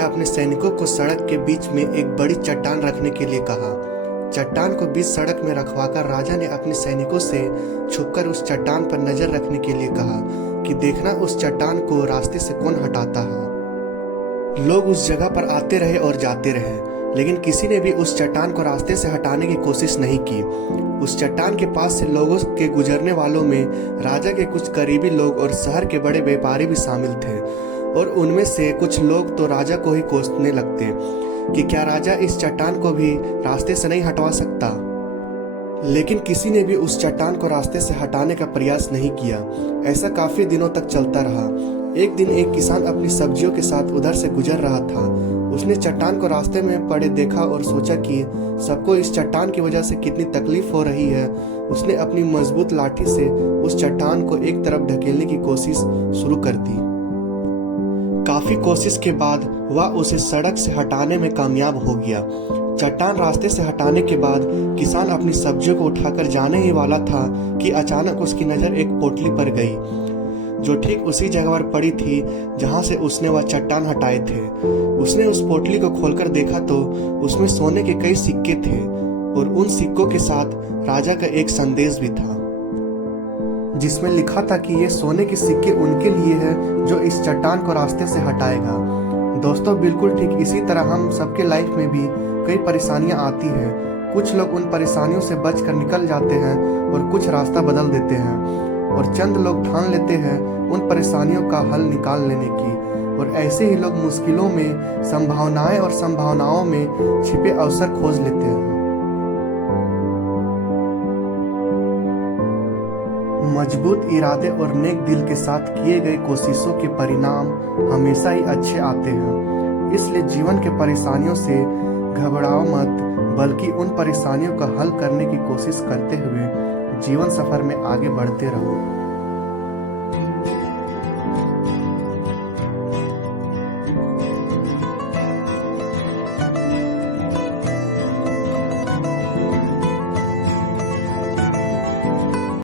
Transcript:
अपने सैनिकों को सड़क के बीच में एक बड़ी चट्टान रखने के लिए कहा। चट्टान को बीच सड़क में रखवाकर राजा ने अपने सैनिकों से छुपकर उस चट्टान पर नजर रखने के लिए कहा कि देखना उस चट्टान को रास्ते से कौन हटाता है। लोग उस जगह पर आते रहे और जाते रहे, लेकिन किसी ने भी उस चट्टान को रास्ते से हटाने की कोशिश नहीं की। उस चट्टान के पास से लोगों के गुजरने वालों में राजा के कुछ करीबी लोग और शहर के बड़े व्यापारी भी शामिल थे, और उनमें से कुछ लोग तो राजा को ही कोसने लगते कि क्या राजा इस चट्टान को भी रास्ते से नहीं हटवा सकता। लेकिन किसी ने भी उस चट्टान को रास्ते से हटाने का प्रयास नहीं किया। ऐसा काफी दिनों तक चलता रहा। एक दिन एक किसान अपनी सब्जियों के साथ उधर से गुजर रहा था। उसने चट्टान को रास्ते में पड़े देखा और सोचा कि सबको इस चट्टान की वजह से कितनी तकलीफ हो रही है। उसने अपनी मजबूत लाठी से उस चट्टान को एक तरफ ढकेलने की कोशिश शुरू कर दी। काफी कोशिश के बाद वह उसे सड़क से हटाने में कामयाब हो गया। चट्टान रास्ते से हटाने के बाद किसान अपनी सब्जियों को उठाकर जाने ही वाला था कि अचानक उसकी नजर एक पोटली पर गई, जो ठीक उसी जगह पर पड़ी थी जहां से उसने वह चट्टान हटाए थे। उसने उस पोटली को खोलकर देखा तो उसमें सोने के कई सिक्के थे, और उन सिक्कों के साथ राजा का एक संदेश भी था, जिसमें लिखा था कि ये सोने के सिक्के उनके लिए है जो इस चट्टान को रास्ते से हटाएगा। दोस्तों, बिल्कुल ठीक इसी तरह हम सबके लाइफ में भी कई परेशानियां आती हैं। कुछ लोग उन परेशानियों से बचकर निकल जाते हैं और कुछ रास्ता बदल देते हैं, और चंद लोग ठान लेते हैं उन परेशानियों का हल निकाल लेने की, और ऐसे ही लोग मुश्किलों में संभावनाएं और संभावनाओं में छिपे अवसर खोज लेते हैं। मजबूत इरादे और नेक दिल के साथ किए गए कोशिशों के परिणाम हमेशा ही अच्छे आते हैं। इसलिए जीवन के परेशानियों से घबराओ मत, बल्कि उन परेशानियों का हल करने की कोशिश करते हुए जीवन सफर में आगे बढ़ते रहो।